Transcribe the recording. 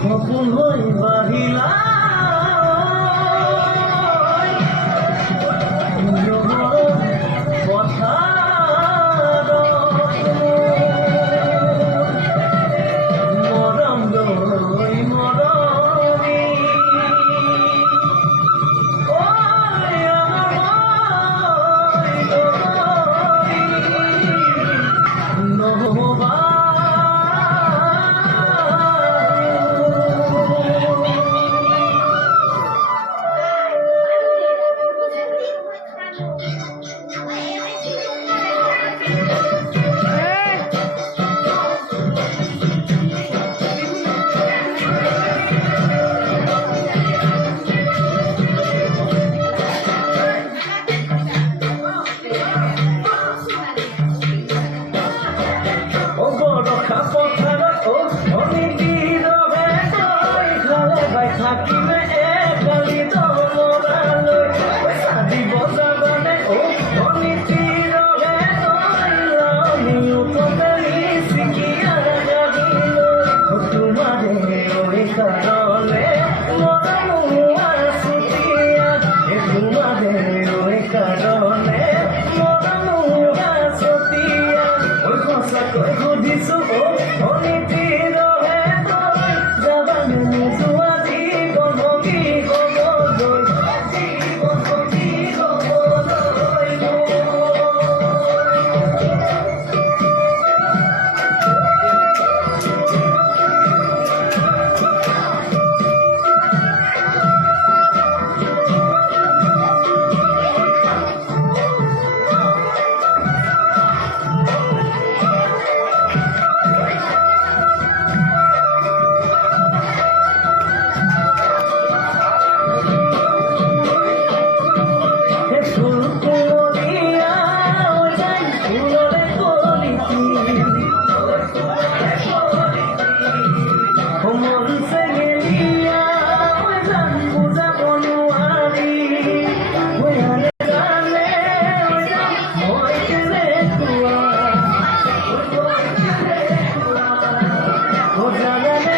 সপন হই বাহিলা কথা মরম দই মরমি নহবা থাকিলে একালি দমৰালৈ সাজি বজাবানে অনিতিৰহে তৈলামি উঠলি চিকিয়াৰ গাড়ীলৈ তোমাৰে ঐ কাৰলে মৰমুৱা চুতীয়া তোমাৰে ঐ কাৰলে মৰমুৱা চুতীয়া ঐ সঁচাকৈ সুধিছো অনিতিৰহে তই যাবানে নোযোৱা Oh,